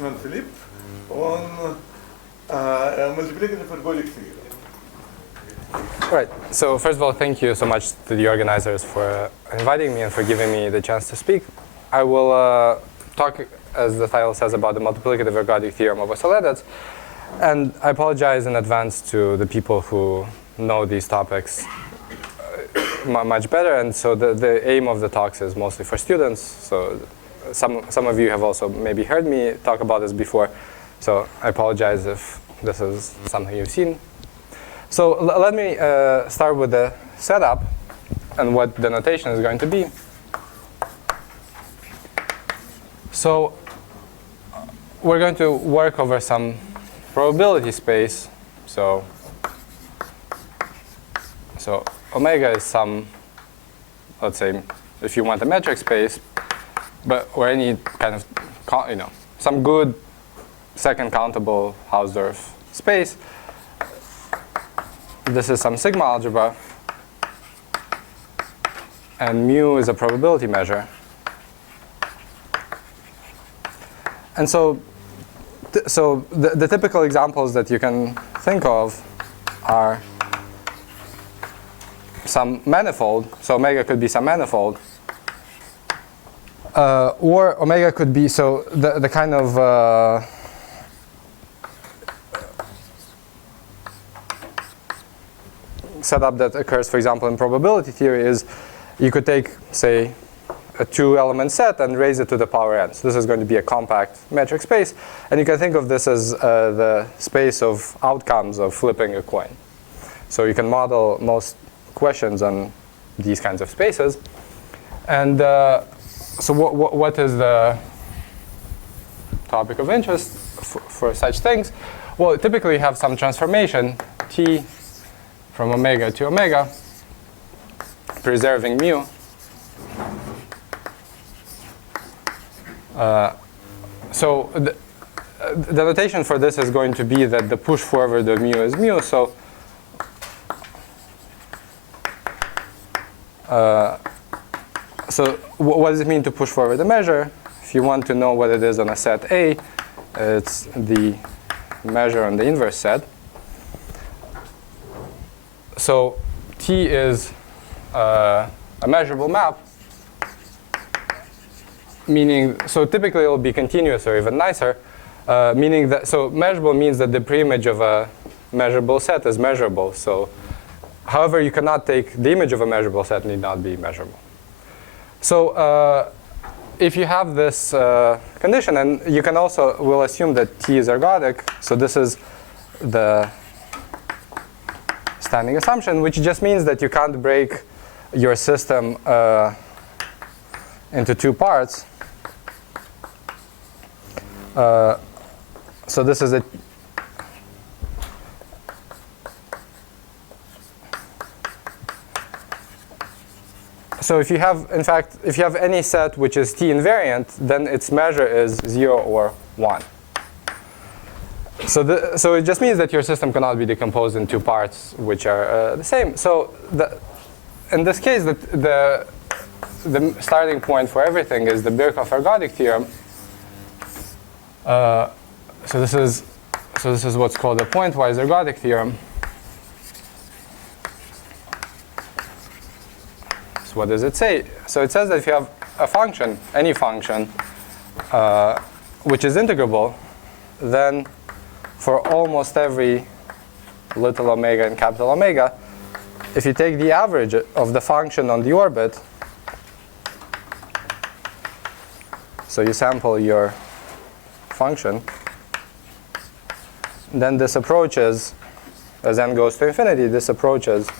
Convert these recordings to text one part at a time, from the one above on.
Simion Filip on multiplicative ergodic theorem. Right. So first of all, thank you so much to the organizers for inviting me and for giving me the chance to speak. I will talk, as the title says, about the multiplicative ergodic theorem of oscillators. And I apologize in advance to the people who know these topics much better. And so the aim of the talks is mostly for students. So some of you have also maybe heard me talk about this before. So I apologize if this is something you've seen. So let me start with the setup and what the notation is going to be. So we're going to work over some probability space. So omega is some, let's say, if you want a metric space, or any kind of, some good second countable Hausdorff space. This is some sigma algebra, and mu is a probability measure. And so the typical examples that you can think of are some manifold. So omega could be some manifold. Or omega could be, so the kind of setup that occurs, for example, in probability theory is you could take, say, a two-element set and raise it to the power n. So this is going to be a compact metric space. And you can think of this as the space of outcomes of flipping a coin. So you can model most questions on these kinds of spaces. And so what is the topic of interest for such things? Well, typically you have some transformation, t from omega to omega, preserving mu. So the notation for this is going to be that the push forward of mu is mu. So what does it mean to push forward the measure? If you want to know what it is on a set A, it's the measure on the inverse set. So T is a measurable map, meaning, so typically it will be continuous or even nicer, meaning that, so measurable means that the preimage of a measurable set is measurable. So however, you cannot take the image of a measurable set need not be measurable. So if you have this condition, and you can also, we'll assume that T is ergodic. So this is the standing assumption, which just means that you can't break your system into two parts. So this is a so if you have, in fact, if you have any set which is T invariant, then its measure is 0 or 1. So it just means that your system cannot be decomposed in two parts which are the same. So in this case, the starting point for everything is the Birkhoff-Ergodic theorem. So this is what's called the pointwise ergodic theorem. So what does it say? So it says that if you have a function, any function, which is integrable, then for almost every little omega and capital omega, if you take the average of the function on the orbit, so you sample your function, then this approaches, as n goes to infinity, this approaches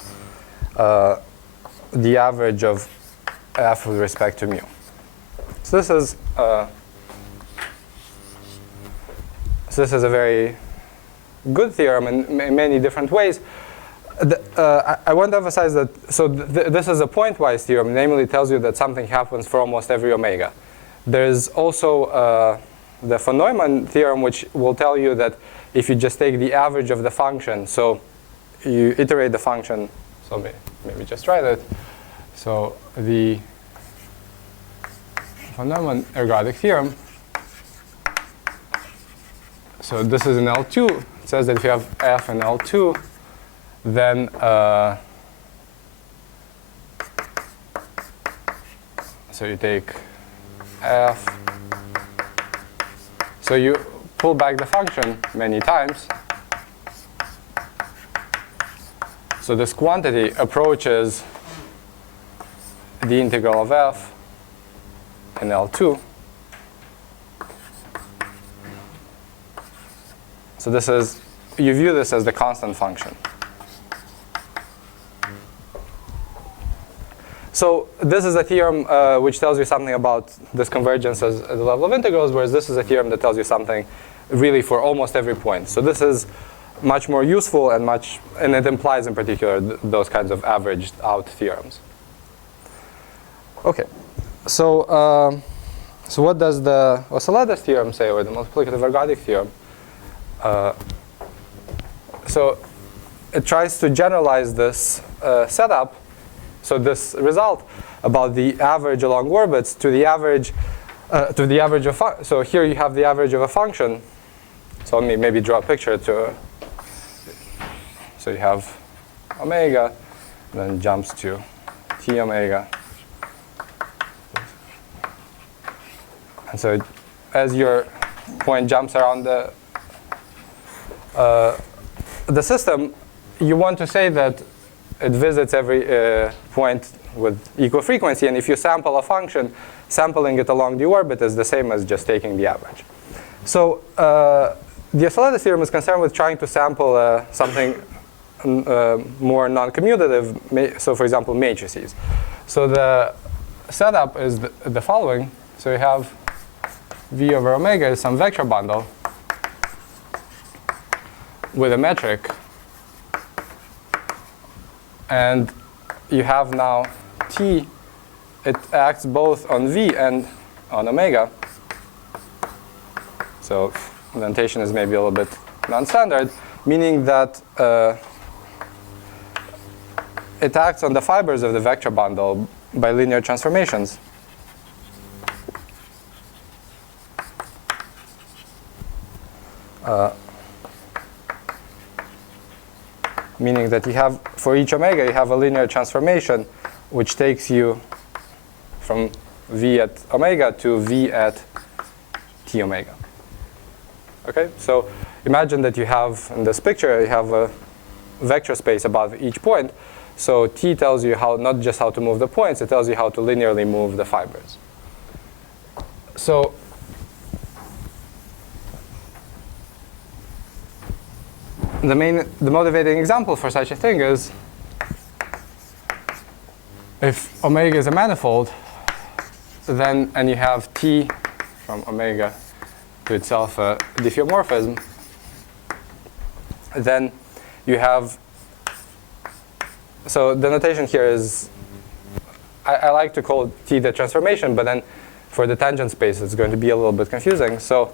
the average of f with respect to mu. So this is a very good theorem in many different ways. I want to emphasize that, so this is a pointwise theorem, namely it tells you that something happens for almost every omega. There's also the von Neumann theorem, which will tell you that if you just take the average of the function, so you iterate the function, so maybe just try that. So the von Neumann ergodic theorem So this is in L2. It says that if you have f in L2, then so you take f. So you pull back the function many times. So this quantity approaches the integral of f in L2. So this is, you view this as the constant function. So this is a theorem which tells you something about this convergence at the level of integrals, whereas this is a theorem that tells you something really for almost every point. So this is much more useful and it implies in particular those kinds of averaged out theorems. Okay, so so what does the Oscillatus theorem say, or the multiplicative ergodic theorem? So it tries to generalize this setup, so this result about the average along orbits to the average of so here you have the average of a function. So let me maybe draw a picture to. So you have omega, then jumps to t omega. And so as your point jumps around the system, you want to say that it visits every point with equal frequency. And if you sample a function, sampling it along the orbit is the same as just taking the average. So the Oscillatus theorem is concerned with trying to sample something more non-commutative, so for example, matrices. So the setup is the following. So you have V over omega is some vector bundle with a metric. And you have now T, it acts both on V and on omega. So the notation is maybe a little bit non-standard, meaning that it acts on the fibers of the vector bundle by linear transformations. Meaning that you have, for each omega, you have a linear transformation which takes you from V at omega to V at t omega. Okay, so imagine that you have, in this picture, you have a vector space above each point. So T tells you how, not just how to move the points, it tells you how to linearly move the fibers. So the motivating example for such a thing is if omega is a manifold, then, and you have T from omega to itself a diffeomorphism, then you have, so the notation here is, I like to call T the transformation, but then for the tangent space it's going to be a little bit confusing. So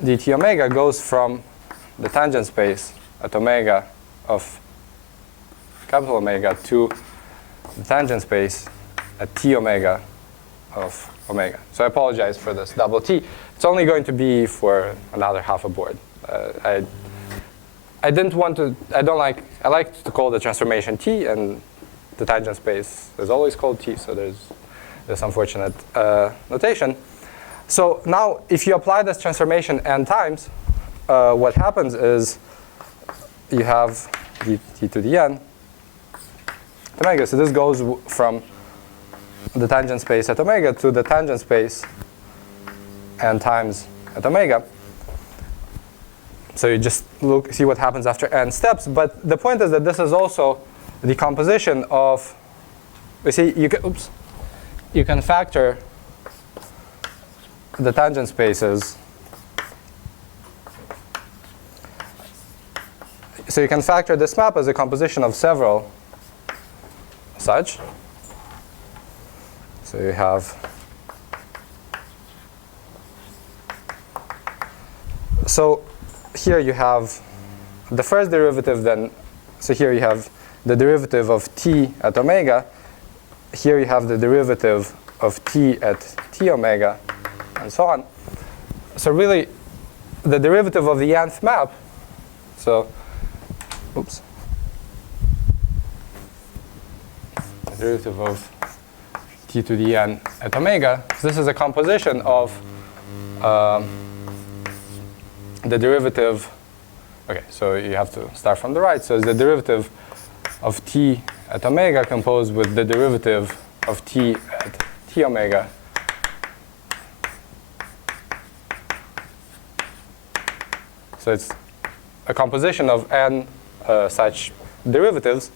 dt omega goes from the tangent space at omega of capital Omega to the tangent space at t omega of omega. So I apologize for this double T. It's only going to be for another half a board. I didn't want to, I like to call the transformation T, and the tangent space is always called T, so there's this unfortunate notation. So now if you apply this transformation n times, what happens is you have t to the n omega. So this goes from the tangent space at omega to the tangent space n times at omega. So you just see what happens after n steps. But the point is that this is also the composition of, you see, you can factor the tangent spaces. So you can factor this map as a composition of several such. So you have, so here you have the first derivative, then, so here you have the derivative of t at omega. Here you have the derivative of t at t omega, and so on. So really, the derivative of the nth map, so, oops, the derivative of t to the n at omega, so this is a composition of the derivative, okay, so you have to start from the right, so it's the derivative of t at omega composed with the derivative of t at t omega. So it's a composition of n such derivatives,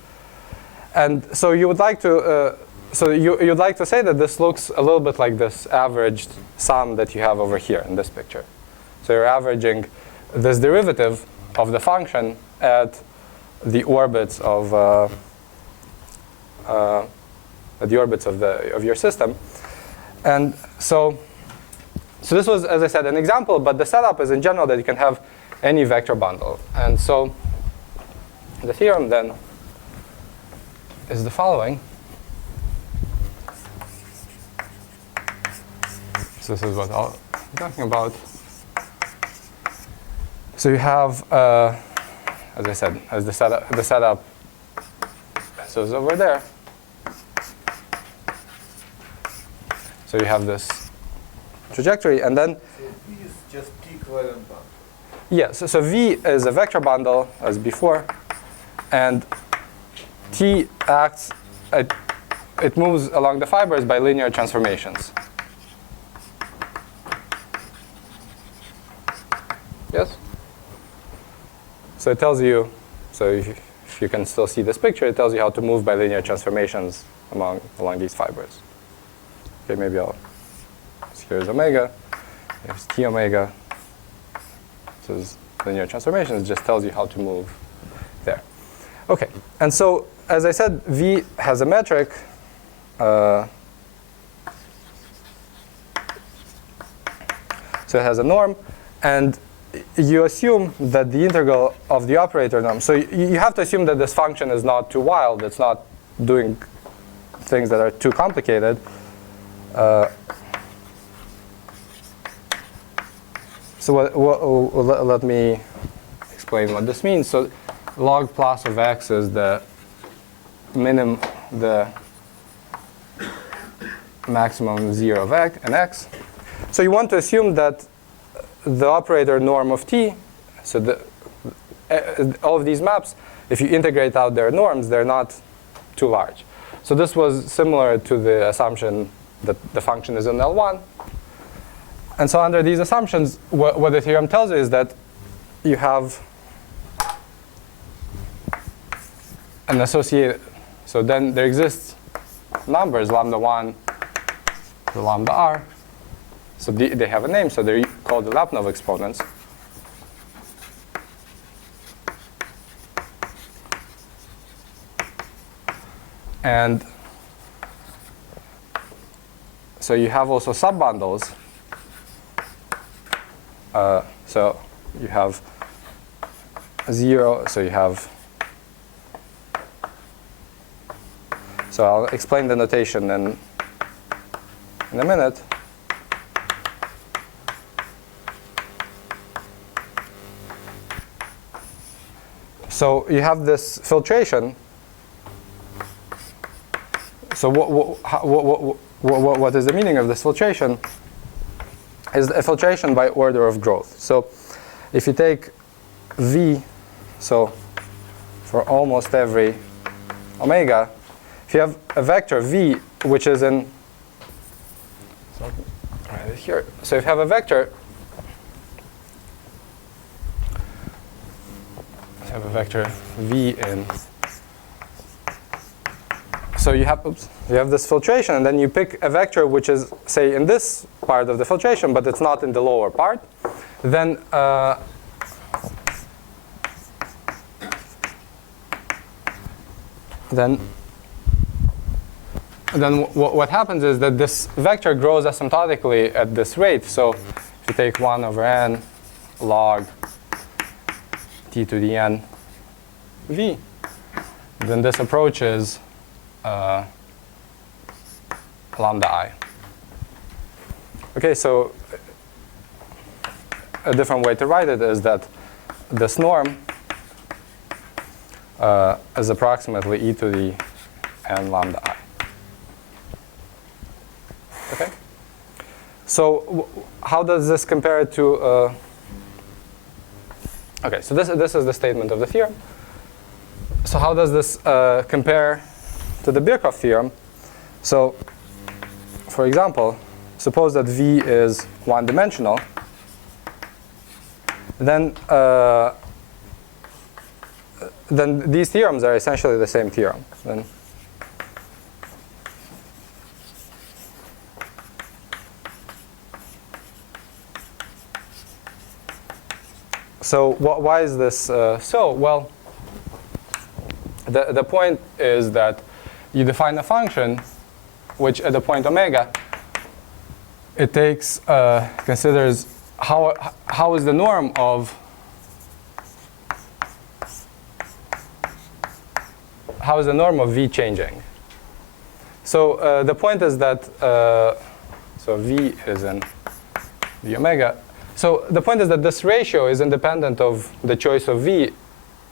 and so you would like to you'd like to say that this looks a little bit like this averaged sum that you have over here in this picture. So you're averaging this derivative of the function at the orbits of your system, and so this was, as I said, an example, but the setup is in general that you can have any vector bundle. And so the theorem then is the following. So this is what I'm talking about. So you have, as I said, as the setup, so it's over there. So you have this trajectory, and then So V is just T equivalent bundle. yeah, so V is a vector bundle as before, and T acts, it moves along the fibers by linear transformations. Yes? So it tells you, so if you can still see this picture, it tells you how to move by linear transformations along these fibers. Okay, maybe so here's omega, here's T omega. So this linear transformations just tells you how to move there. Okay, and so as I said, V has a metric. So it has a norm, and you assume that the integral of the operator norm. So you have to assume that this function is not too wild. It's not doing things that are too complicated. So let me explain what this means. So log plus of x is the maximum 0 of x and x. So you want to assume that the operator norm of t, so all of these maps, if you integrate out their norms, they're not too large. So this was similar to the assumption that the function is in L1. And so under these assumptions, what the theorem tells you is that you have an associated, so then there exists numbers, lambda 1 to lambda r. So they have a name, so they're called the Lyapunov exponents. And so you have also subbundles. So you have 0, so you have, so I'll explain the notation in a minute. So you have this filtration. So what is the meaning of this filtration? Is a filtration by order of growth. So if you take V, so for almost every omega, if you have a vector V, which is in, right here. So if you have a vector, V in, so you have this filtration, and then you pick a vector which is, say, in this part of the filtration, but it's not in the lower part. Then what happens is that this vector grows asymptotically at this rate. So if you take 1 over n log t to the n v, then this approaches lambda I. Okay, so a different way to write it is that this norm is approximately e to the n lambda I. Okay? So how does this compare to... okay, so this is the statement of the theorem. So how does this compare to the Birkhoff theorem? So, for example, suppose that V is one-dimensional. Then these theorems are essentially the same theorem. So why is this so? Well, the point is that you define a function which at the point omega, it takes, considers how is the norm of V changing. So the point is that, so V is in the omega. So the point is that this ratio is independent of the choice of V,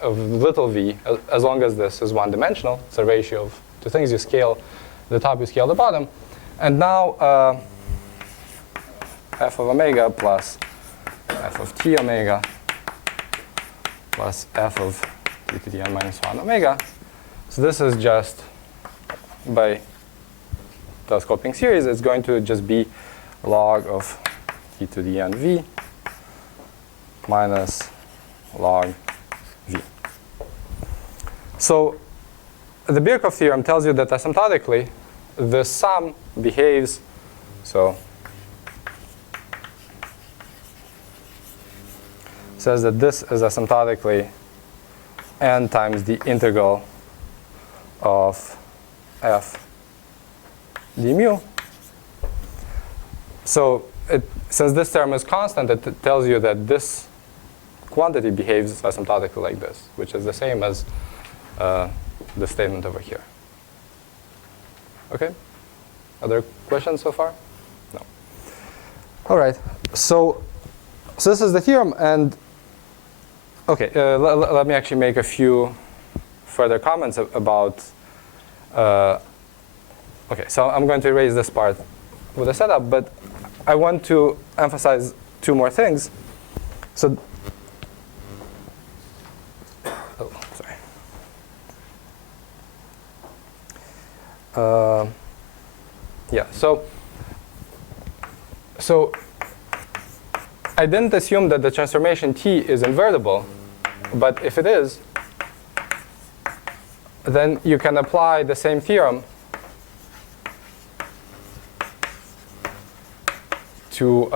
of little v, as long as this is one-dimensional. It's a ratio of two things. You scale the top, you scale the bottom. And now f of omega plus f of t omega plus f of t to the n minus 1 omega. So this is just by telescoping series, it's going to just be log of t to the n v minus log v. So the Birkhoff theorem tells you that asymptotically the sum behaves, so says that this is asymptotically n times the integral of f d mu. So since this term is constant, it tells you that this quantity behaves asymptotically like this, which is the same as the statement over here. Okay? Other questions so far? No. All right. So this is the theorem, and okay, let me actually make a few further comments about. Okay, so I'm going to erase this part with a setup, but I want to emphasize two more things. So, oh, sorry. Yeah, so I didn't assume that the transformation T is invertible, but if it is, then you can apply the same theorem to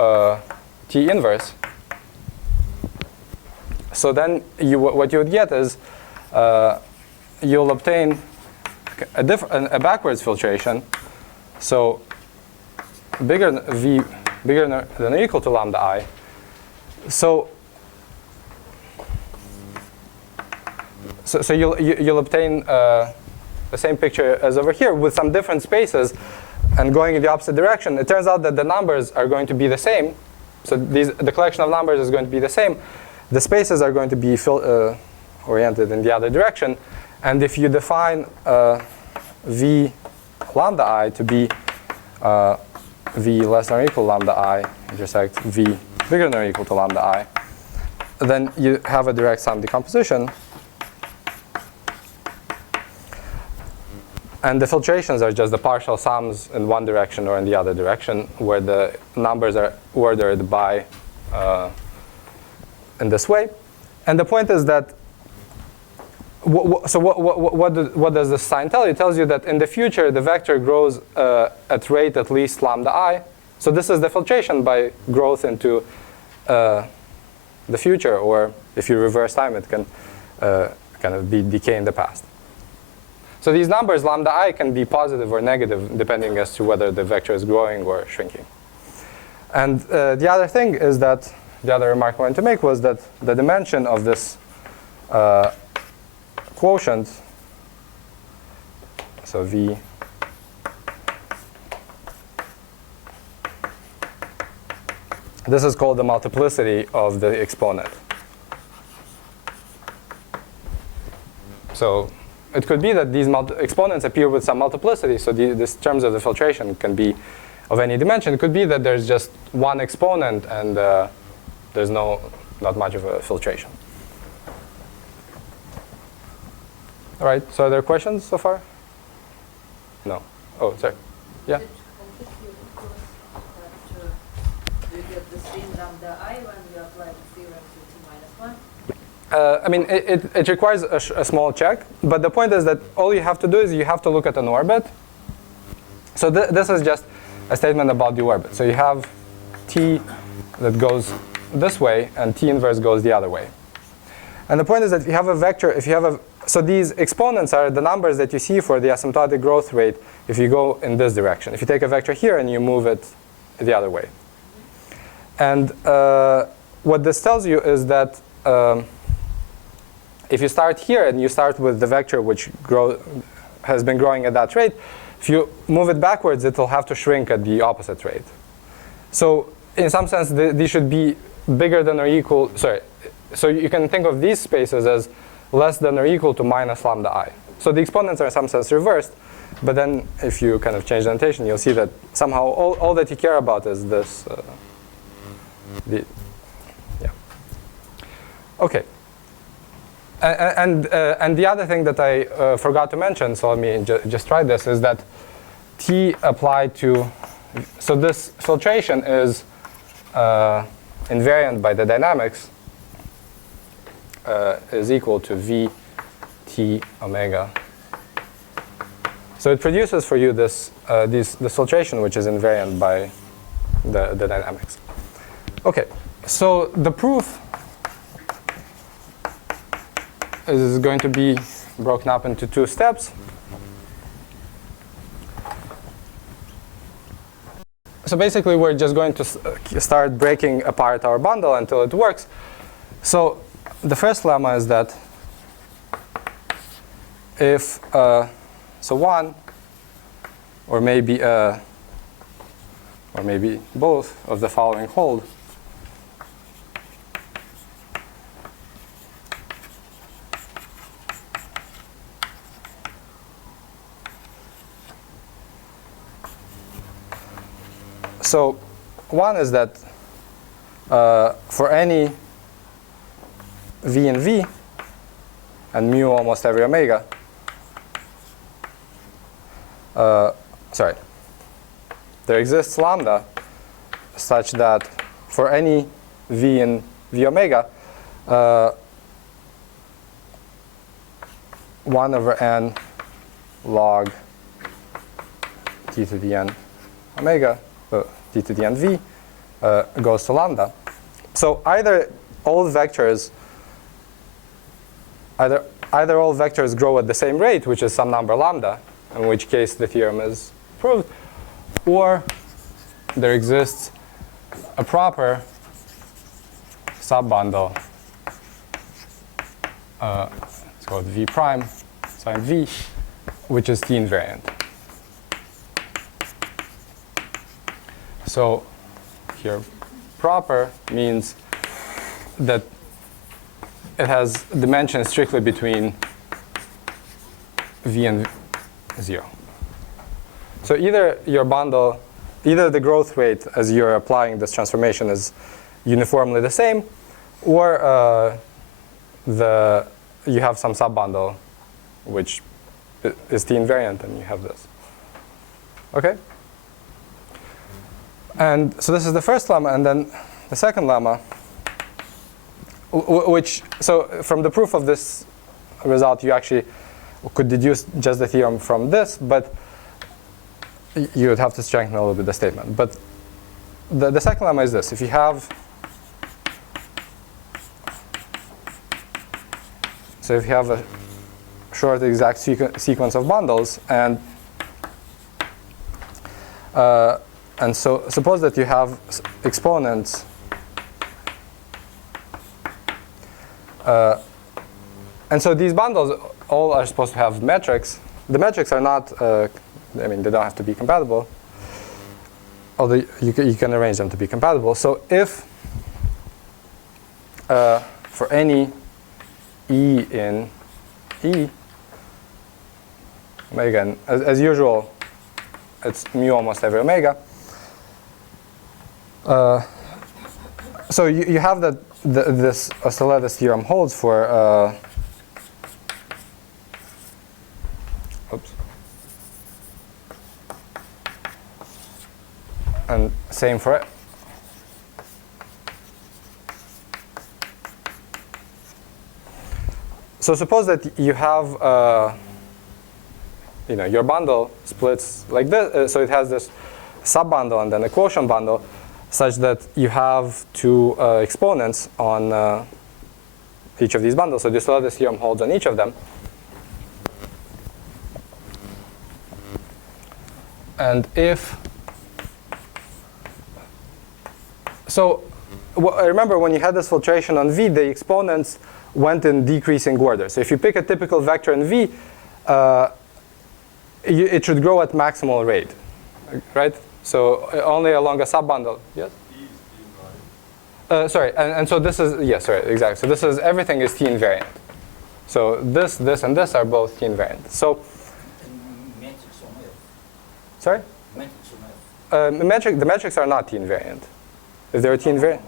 T inverse. So then what you would get is you'll obtain a backwards filtration. So bigger V bigger than or equal to lambda I. So you'll obtain the same picture as over here with some different spaces and going in the opposite direction. It turns out that the numbers are going to be the same. So the collection of numbers is going to be the same. The spaces are going to be oriented in the other direction. And if you define V lambda I to be V less than or equal to lambda I intersect V bigger than or equal to lambda I, then you have a direct sum decomposition. And the filtrations are just the partial sums in one direction or in the other direction, where the numbers are ordered by in this way. And the point is that, what does this sign tell you? It tells you that in the future, the vector grows at rate at least lambda I. So this is the filtration by growth into the future, or if you reverse time, it can kind of be decay in the past. So these numbers, lambda I, can be positive or negative, depending as to whether the vector is growing or shrinking. And the other thing is that, the other remark I wanted to make was that the dimension of this quotient, so V This is called the multiplicity of the exponent. So it could be that these exponents appear with some multiplicity, so these terms of the filtration can be of any dimension. It could be that there's just one exponent and there's not much of a filtration. All right, so are there questions so far? No. Oh, sorry. Yeah? Do you get the same lambda I when you apply the theorem to t-1? I mean, it requires a small check, but the point is that all you have to do is you have to look at an orbit. So this is just a statement about the orbit. So you have t that goes this way, and t inverse goes the other way. And the point is that if you have a vector, so these exponents are the numbers that you see for the asymptotic growth rate if you go in this direction. If you take a vector here and you move it the other way. And what this tells you is that if you start here and you start with the vector which has been growing at that rate, if you move it backwards, it will have to shrink at the opposite rate. So in some sense, these should be bigger than or equal, sorry. So you can think of these spaces as less than or equal to minus lambda I. So the exponents are in some sense reversed, but then if you kind of change the notation, you'll see that somehow all that you care about is this. Yeah. Okay. And the other thing that I forgot to mention, so let me just try this, is that t applied to, so this filtration is invariant by the dynamics is equal to v t omega. So it produces for you this filtration which is invariant by the dynamics. Okay, so the proof is going to be broken up into two steps. So basically we're just going to start breaking apart our bundle until it works. So the first lemma is that if so one or maybe both of the following hold, so one is that for any v in v and mu almost every omega, there exists lambda such that for any v in v omega, 1 over n log t to the n omega, t to the n v goes to lambda. So either all vectors grow at the same rate, which is some number lambda, in which case the theorem is proved, or there exists a proper subbundle, it's called v prime sine v, which is t invariant. So here proper means that it has dimensions strictly between v and 0. So either your bundle, either the growth rate as you're applying this transformation is uniformly the same, or you have some subbundle which is t invariant and you have this. Okay? And so this is the first lemma, and then the second lemma, which, so from the proof of this result, you actually could deduce just the theorem from this, but you would have to strengthen a little bit the statement. But the second lemma is this. If you have, so if you have a short exact sequence of bundles, and so suppose that you have exponents and so these bundles all are supposed to have metrics. The metrics are not, I mean, they don't have to be compatible. although you can arrange them to be compatible. So if for any E in E, omega, and as usual, it's mu almost every omega. So you have that this Oscillatus theorem holds for oops, and same for it. So suppose that you have your bundle splits like this, so it has this subbundle and then a quotient bundle, such that you have two exponents on each of these bundles. So the Oscillatus theorem holds on each of them. And if so, remember when you had this filtration on V, the exponents went in decreasing order. So if you pick a typical vector in V, it should grow at maximal rate, right? So only along a subbundle. Yes? Sorry, and so this is, yes, sorry, exactly. So this is, everything is T invariant. So this, and this are both T invariant. So, sorry? The metrics are not T invariant. If they're T invariant.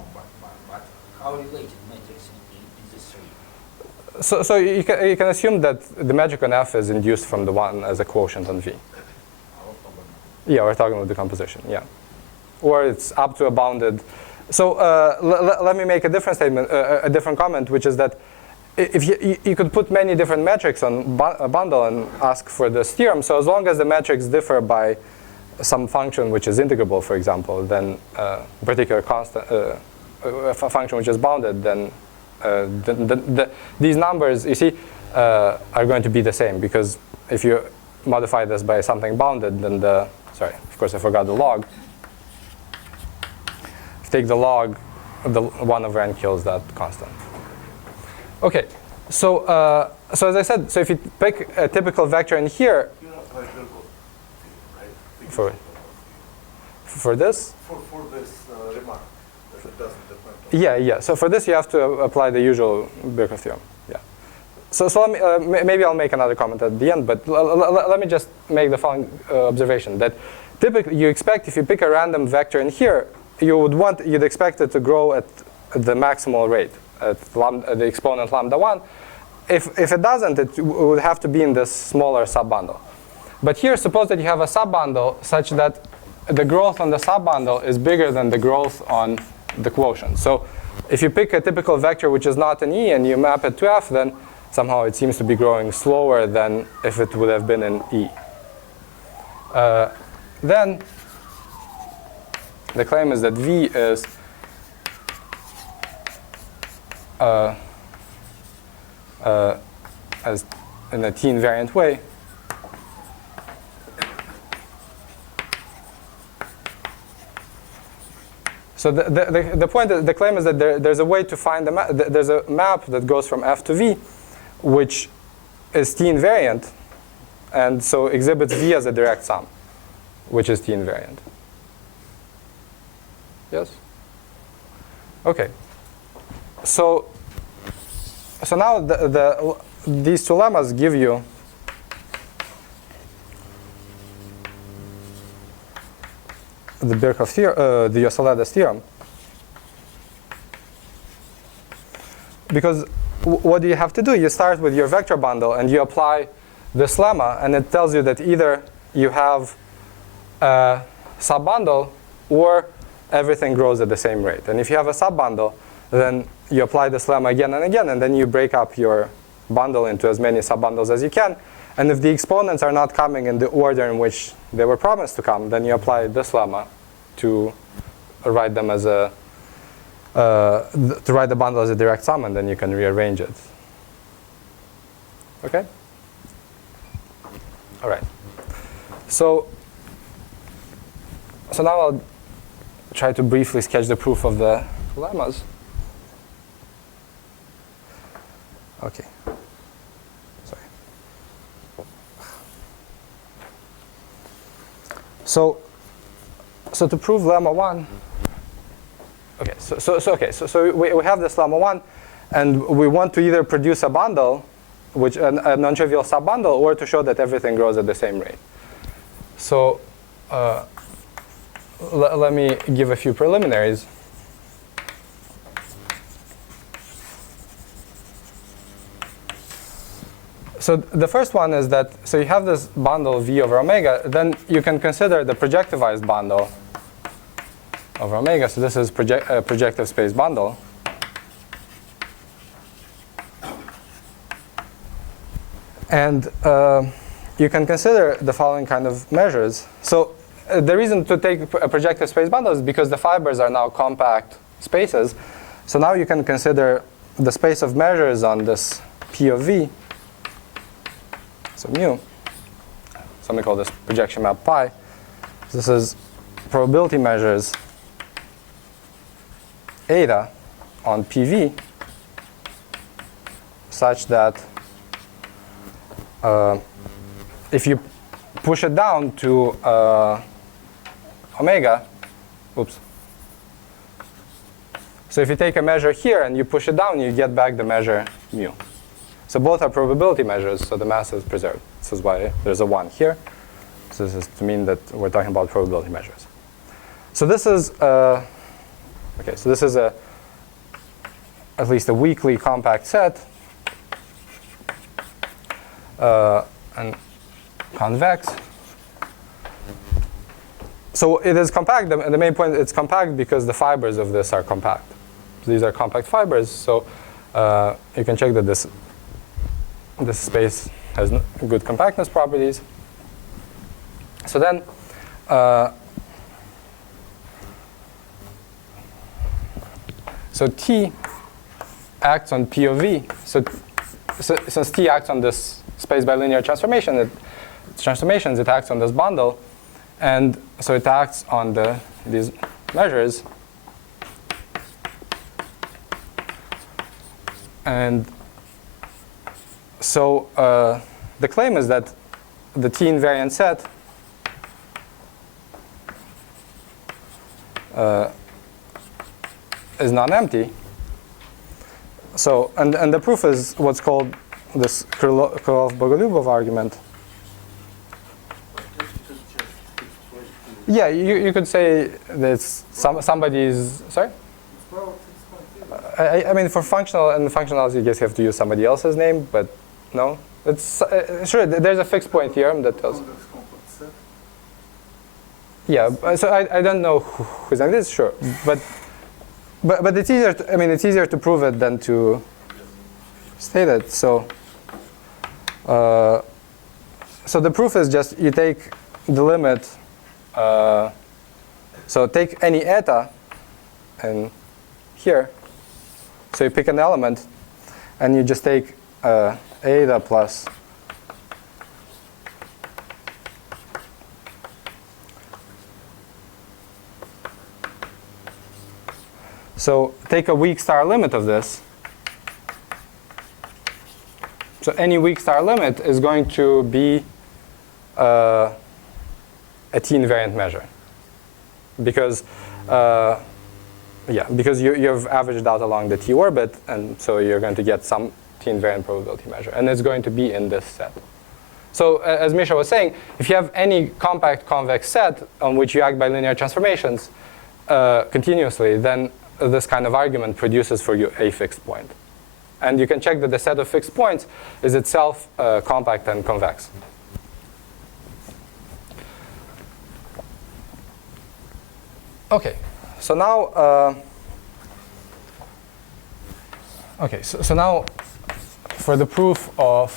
But how related matrix in this three? So you can assume that the metric on F is induced from the one as a quotient on V. Yeah, we're talking about decomposition, yeah. Or it's up to a bounded. So let me make a different statement, a different comment, which is that if you could put many different metrics on a bundle and ask for this theorem. So as long as the metrics differ by some function which is integrable, for example, then a particular constant, a function which is bounded, then these numbers, you see, are going to be the same, because if you modify this by something bounded, then sorry, of course I forgot the log. If you take the log, the 1 over n kills that constant. Okay, so as I said, so if you pick a typical vector in here, for this? For this remark, that it doesn't depend on. Yeah. So for this, you have to apply the usual Birkhoff theorem. Yeah. So let me, maybe I'll make another comment at the end, but let me just make the following observation, that typically you expect, if you pick a random vector in here, you'd expect it to grow at the maximal rate, at the exponent lambda 1. If it doesn't, it would have to be in this smaller subbundle. But here, suppose that you have a subbundle such that the growth on the subbundle is bigger than the growth on the quotient. So if you pick a typical vector which is not an E and you map it to F, then somehow it seems to be growing slower than if it would have been in E. Then the claim is that V is as in a T invariant way. So the point, the claim is that there's a way to find there's a map that goes from F to V, which is T invariant, and so exhibits V as a direct sum, which is T invariant. Yes? Okay. So now these two lemmas give you the Birkhoff theorem, the Oscillatus theorem. Because what do you have to do? You start with your vector bundle and you apply this lemma, and it tells you that either you have a subbundle or everything grows at the same rate. And if you have a subbundle, then you apply this lemma again and again, and then you break up your bundle into as many subbundles as you can. And if the exponents are not coming in the order in which they were promised to come, then you apply this lemma to write them as to write the bundle as a direct sum, and then you can rearrange it. Okay? All right. So now I'll try to briefly sketch the proof of the lemmas. Okay. Sorry. So so to prove lemma 1, okay, so we have this lemma 1, and we want to either produce a bundle, which a non-trivial subbundle, or to show that everything grows at the same rate. So let me give a few preliminaries. So the first one is that, so you have this bundle V over omega, then you can consider the projectivized bundle over omega. So this is projective space bundle. And you can consider the following kind of measures. So the reason to take a projective space bundle is because the fibers are now compact spaces. So now you can consider the space of measures on this P of V. So mu, so let me call this projection map pi. This is probability measures eta on PV such that if you push it down to omega, oops. So if you take a measure here and you push it down, you get back the measure mu. So both are probability measures, so the mass is preserved. This is why there's a 1 here. So this is to mean that we're talking about probability measures. So this is okay. So this is at least a weakly compact set and convex. So it is compact. The main point, it's compact because the fibers of this are compact. So these are compact fibers. So you can check that this space has good compactness properties. So then, so T acts on P of V. So since T acts on this space by linear transformations, it acts on this bundle, and so it acts on these measures. And so the claim is that the T invariant set is non-empty. So and the proof is what's called this Krylov-Bogoliubov argument. Yeah, you could say that somebody's sorry. I mean, for functional and functionality, I guess you have to use somebody else's name, but no, it's sure. There's a fixed point theorem that tells. Yeah, so I don't know whose name it is, sure, but it's easier. I mean, it's easier to prove it than to state it. So so the proof is just you take the limit. So take any eta, and here. So you pick an element, and you just take eta plus so take a weak star limit of this. So any weak star limit is going to be a T invariant measure, because because you've averaged out along the T orbit, and so you're going to get some T invariant probability measure, and it's going to be in this set. So as Misha was saying, if you have any compact convex set on which you act by linear transformations continuously, then this kind of argument produces for you a fixed point. And you can check that the set of fixed points is itself compact and convex. Okay, so now, so now for the proof of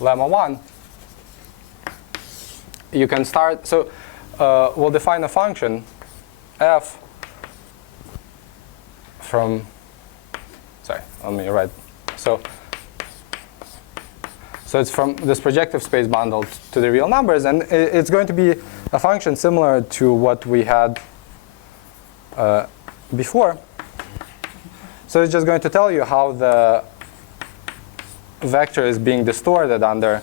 lemma 1, you can start, so we'll define a function f from, sorry, let me write, so it's from this projective space bundle to the real numbers, and it's going to be a function similar to what we had before. So it's just going to tell you how the vector is being distorted under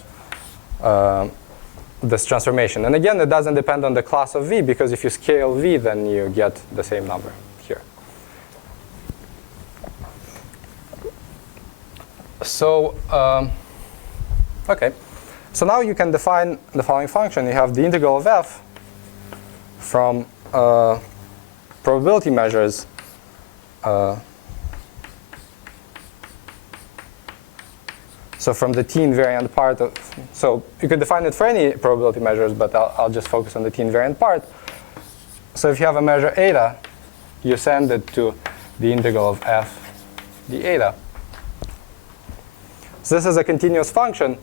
this transformation. And again, it doesn't depend on the class of v, because if you scale v, then you get the same number here. So, okay. So now you can define the following function. You have the integral of f from probability measures so from the t invariant part of, so you could define it for any probability measures, but I'll just focus on the t invariant part. So if you have a measure eta, you send it to the integral of f d eta. So this is a continuous function,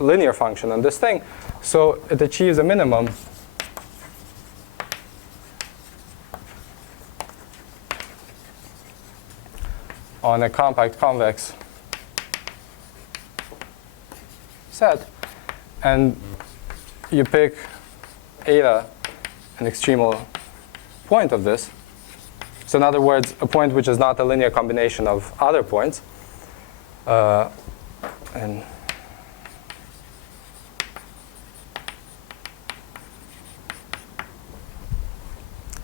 linear function on this thing. So it achieves a minimum on a compact convex set, and you pick eta, an extremal point of this. So in other words, a point which is not a linear combination of other points. And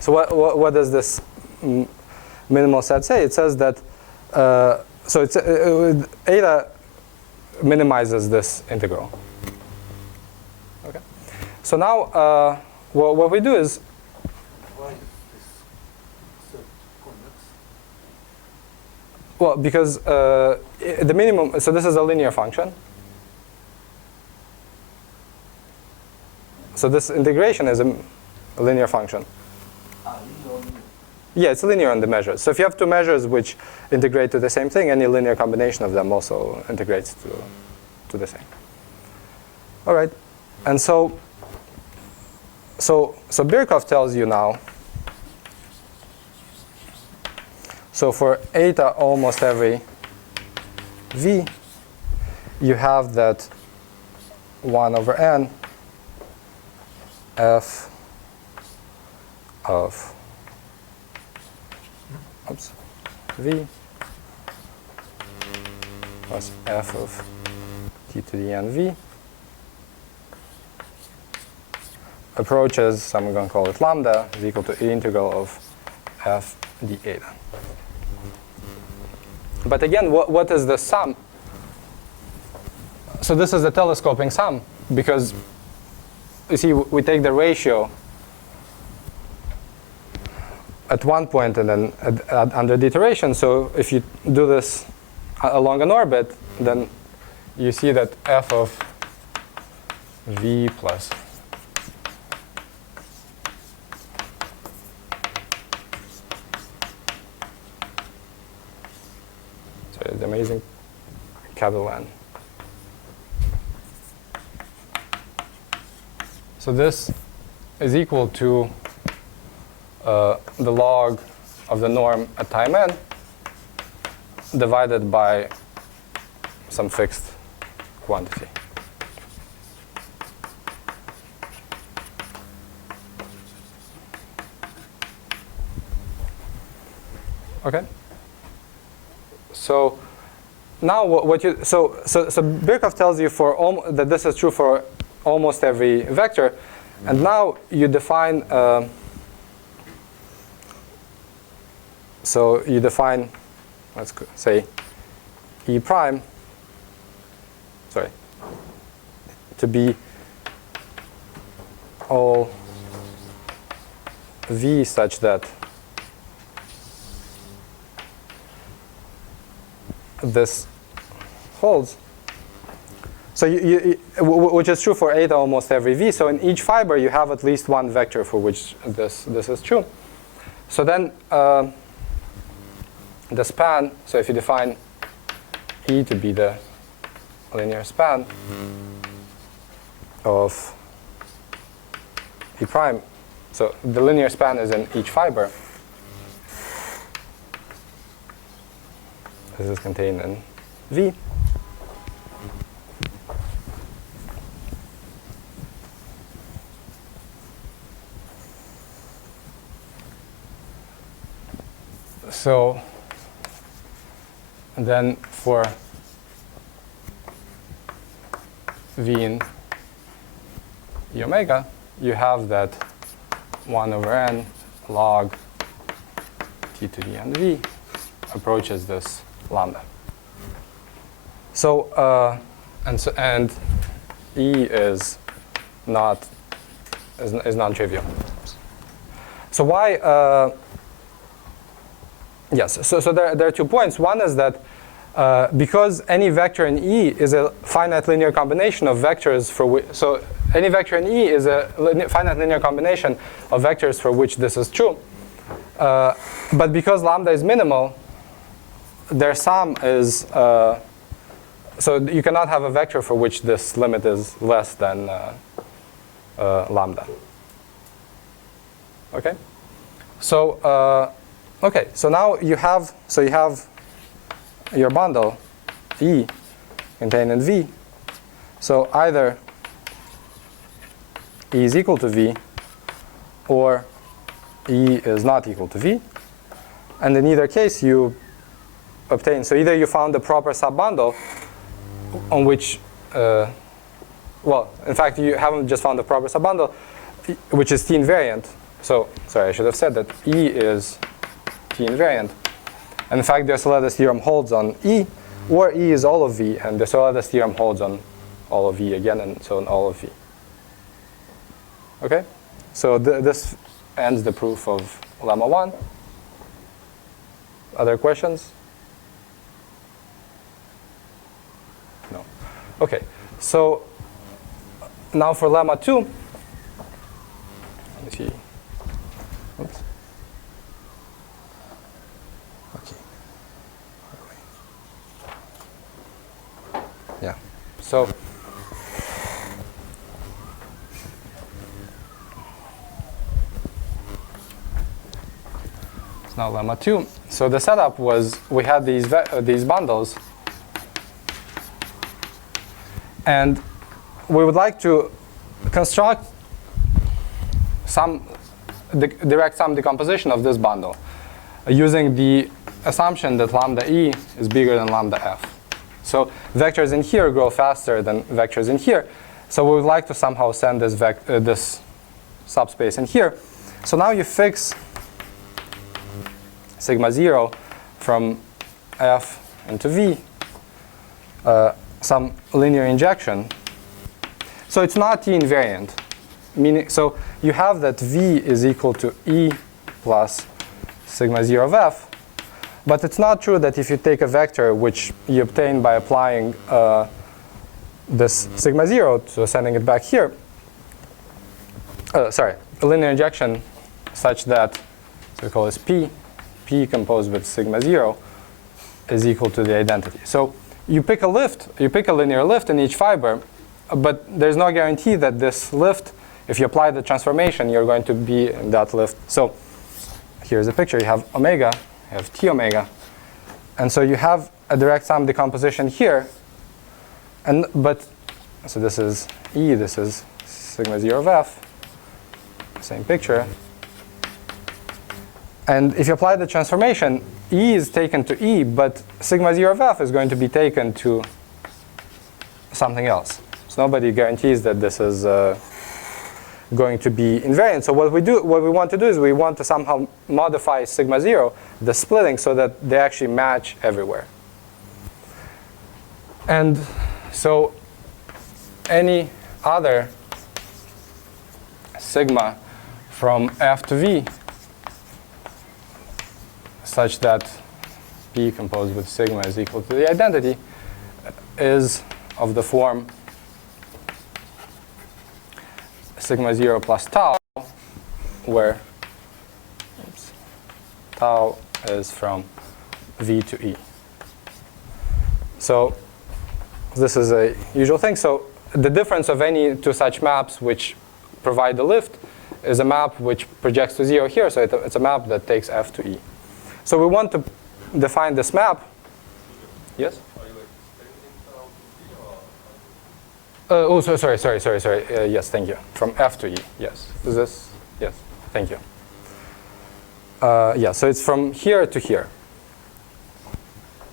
so what does this minimal set say? It says that so it's eta minimizes this integral. Okay. So now what we do is, Why is this set convex? well, because the minimum, so this is a linear function. So this integration is a linear function. Yeah, it's linear on the measures. So if you have two measures which integrate to the same thing, any linear combination of them also integrates to the same. All right. And so Birkhoff tells you now, so for eta almost every v, you have that 1 over n f of v plus f of t to the n v approaches, I'm going to call it lambda, is equal to the integral of f d eta. But again, what is the sum? So this is the telescoping sum, because you see, we take the ratio at one point and then under the iteration. So if you do this along an orbit, then you see that f of v plus the amazing capital N. So this is equal to the log of the norm at time n divided by some fixed quantity. Okay. So now what you so Birkhoff tells you that this is true for almost every vector, and now you define. So you define, let's say, E prime, to be all v such that this holds. So which is true for eta almost every v. So in each fiber you have at least one vector for which this is true. So then the span, so if you define E to be the linear span of E prime, so the linear span is in each fiber. This is contained in V. So then for V in E omega, you have that 1 over n log t to the n v approaches this lambda. So, and E is non-trivial. So why? Yes. So there are 2 points. One is that because any vector in E is a finite linear combination of vectors for which, so any vector in E is a finite linear combination of vectors for which this is true. But because lambda is minimal, their sum is, so you cannot have a vector for which this limit is less than lambda. Okay? So, okay, so now you have your bundle E contained in V. So either E is equal to V or E is not equal to V. And in either case you obtain, so either you found the proper subbundle on which, well, in fact you haven't just found the proper subbundle, which is T invariant. So, sorry, I should have said that E is T invariant. And in fact, the Archilades theorem holds on E, or E is all of V, and the Archilades theorem holds on all of V again, and so on all of V. Okay? So this ends the proof of lemma 1. Other questions? No. Okay. So now for lemma 2. Let me see. Oops. Okay. Yeah. So it's now lemma 2. So the setup was we had these bundles, and we would like to construct some direct sum decomposition of this bundle using the assumption that lambda E is bigger than lambda F. So vectors in here grow faster than vectors in here. So we would like to somehow send this, this subspace in here. So now you fix sigma 0 from F into V, some linear injection. So it's not T invariant. Meaning, so you have that V is equal to E plus sigma 0 of F. But it's not true that if you take a vector which you obtain by applying this sigma 0, so sending it back here, sorry, a linear injection such that, so we call this P composed with sigma 0 is equal to the identity. So you pick a lift, you pick a linear lift in each fiber, but there's no guarantee that this lift, if you apply the transformation, you're going to be in that lift. So here's a picture. You have omega, you have T omega. And so you have a direct sum decomposition here. But so this is E, this is sigma 0 of F. Same picture. And if you apply the transformation, E is taken to E, but sigma 0 of F is going to be taken to something else. So nobody guarantees that this is going to be invariant. So what we want to do is we want to somehow modify sigma 0, the splitting, so that they actually match everywhere. And so any other sigma from F to V such that P composed with sigma is equal to the identity is of the form sigma 0 plus tau, where tau is from V to E. So this is a usual thing. So the difference of any two such maps which provide the lift is a map which projects to 0 here. So it's a map that takes F to E. So we want to define this map. Yes? Oh, sorry. Yes, thank you. From F to E. Yes. Is this? Yes. Thank you. Yeah. So it's from here to here.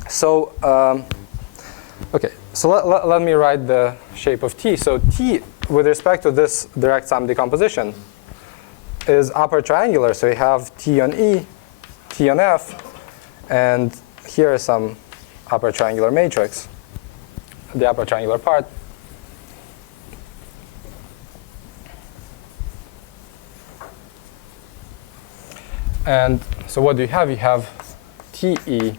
So okay. So let me write the shape of T. So T with respect to this direct sum decomposition is upper triangular. So you have T on E, T on F, and here is some upper triangular matrix, the upper triangular part. And so what do you have? You have TE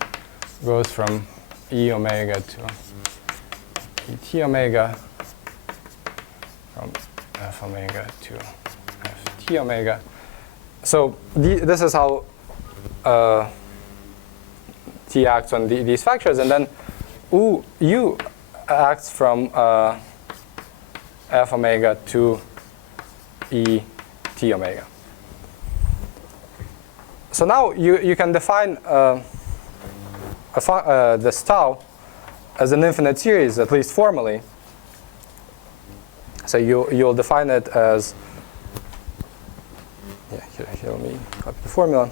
goes from E omega to T omega, from F omega to Ft omega. So this is how T acts on these factors, and then U acts from F omega to E T omega. So now you can define this tau as an infinite series, at least formally. So you'll define it as, here let me copy the formula.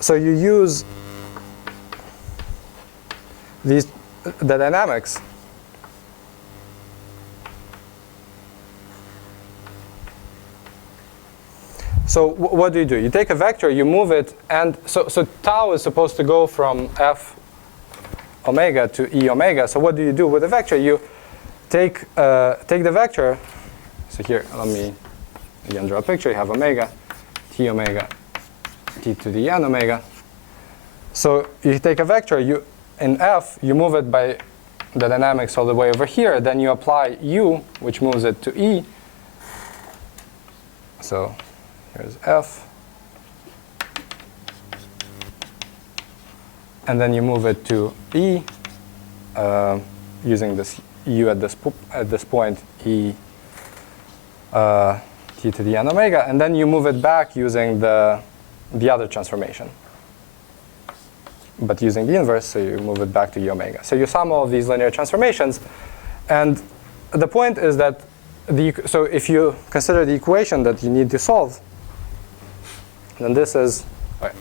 So you use the dynamics So what do? You take a vector, you move it, and so tau is supposed to go from F omega to E omega. So what do you do with the vector? You take the vector. So here, let me again draw a picture. You have omega, T to the n omega. So you take a vector, in F, you move it by the dynamics all the way over here. Then you apply U, which moves it to E. So here's F. And then you move it to E, using this U at this point, E T to the n omega. And then you move it back using the other transformation, but using the inverse, so you move it back to E omega. So you sum all of these linear transformations. And the point is that, so if you consider the equation that you need to solve, then this is, right.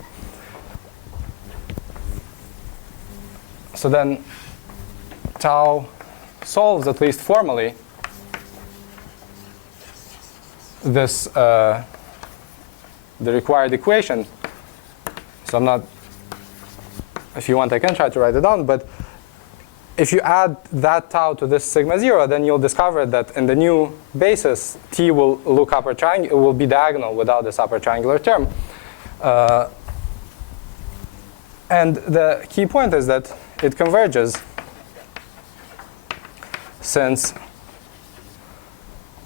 So then tau solves, at least formally, this the required equation. So I'm not, if you want, I can try to write it down, but if you add that tau to this sigma 0, then you'll discover that in the new basis, T will look upper triangle, will be diagonal without this upper triangular term. And the key point is that it converges, since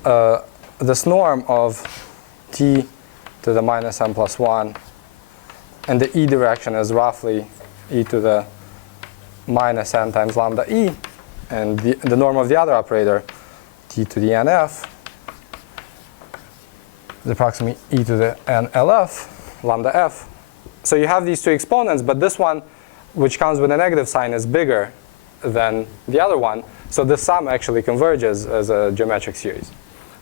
this norm of T to the minus n plus 1, and the E direction is roughly E to the minus n times lambda E, and the norm of the other operator, T to the nf, is approximately E to the n LF, lambda F. So you have these two exponents, but this one, which comes with a negative sign, is bigger than the other one. So this sum actually converges as a geometric series.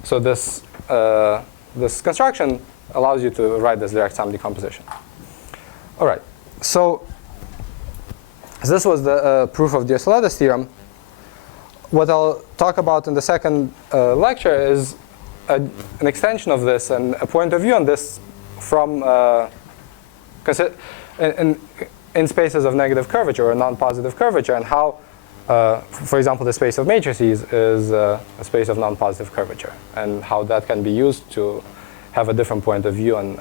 So this construction allows you to write this direct sum decomposition. All right. So this was the proof of Dioscorides theorem. What I'll talk about in the second lecture is an extension of this and a point of view on this from in spaces of negative curvature or non-positive curvature, and how, for example, the space of matrices is a space of non-positive curvature, and how that can be used to have a different point of view on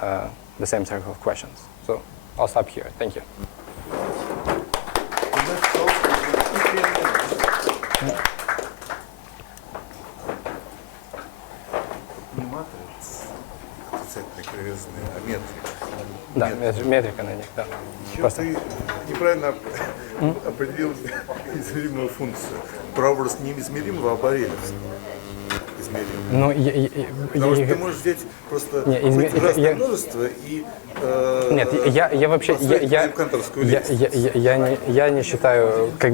the same type of questions. So I'll stop here. Thank you. Да, метрика на них, да. Ты неправильно определил измеримую функцию. Прообраз неизмеримого, а Борелевского. измеримо. Ну, Потому что ты можешь взять просто Не, разное множество и Нет, я вообще канторскую лестницу. я не считаю, как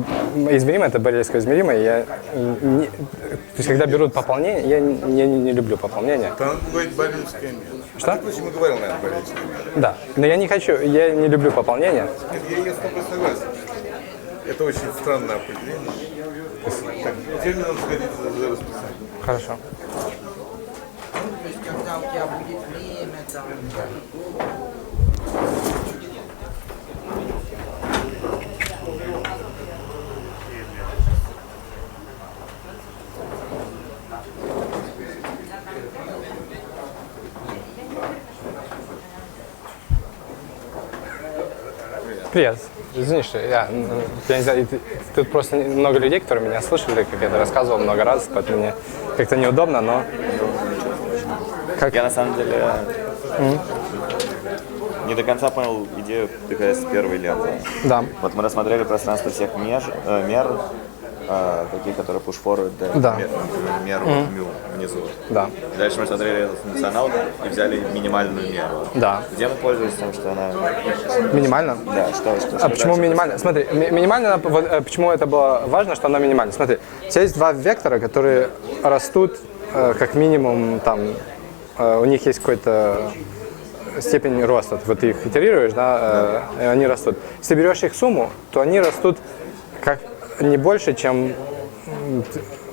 измеримое это Борельское измеримое. То есть когда берут пополнение, я не люблю пополнение. Там бывает Борельская мера. Что? А ты, впрочем, и говорил, наверное, Борельская мера. Да, но я не люблю пополнение. Я с тобой согласен. Это очень странное определение. Так, теперь мне надо сходить за расписанием. Хорошо. То есть, когда у тебя будет время, там, Привет. Извини, что я не знаю, тут просто много людей, которые меня слышали, как я это рассказывал много раз, поэтому мне как-то неудобно, но... Я на самом деле не до конца понял идею ТКС первой ленты. Да. Вот мы рассмотрели пространство всех мер, такие, которые push-forward, Да. мер мю внизу. Да. И дальше мы смотрели этот функционал и взяли минимальную меру. Да. Где мы пользуемся тем, что она... Минимально? Да, что А почему дальше? минимально? Смотри, минимально, почему это было важно, что она минимальна? Смотри, у тебя есть два вектора, которые растут как минимум, там, у них есть какой-то степень роста. Вот ты их итерируешь, да, они растут. Если ты берешь их сумму, то они растут как не больше, чем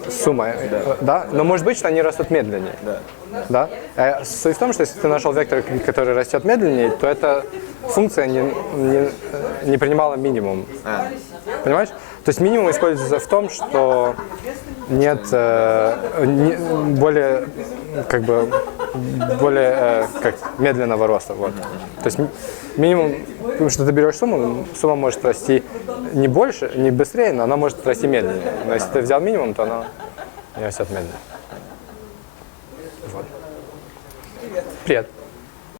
сумма, да? Но может быть, что они растут медленнее. Да. Да? Суть в том, что если ты нашел вектор, который растет медленнее, то эта функция не принимала минимум. Понимаешь? То есть минимум используется в том, что нет более медленного роста. Вот. То есть минимум, потому что ты берешь сумму может расти не больше, не быстрее, но она может расти медленнее. Но если ты взял минимум, то она не растет медленнее. Вот. Привет.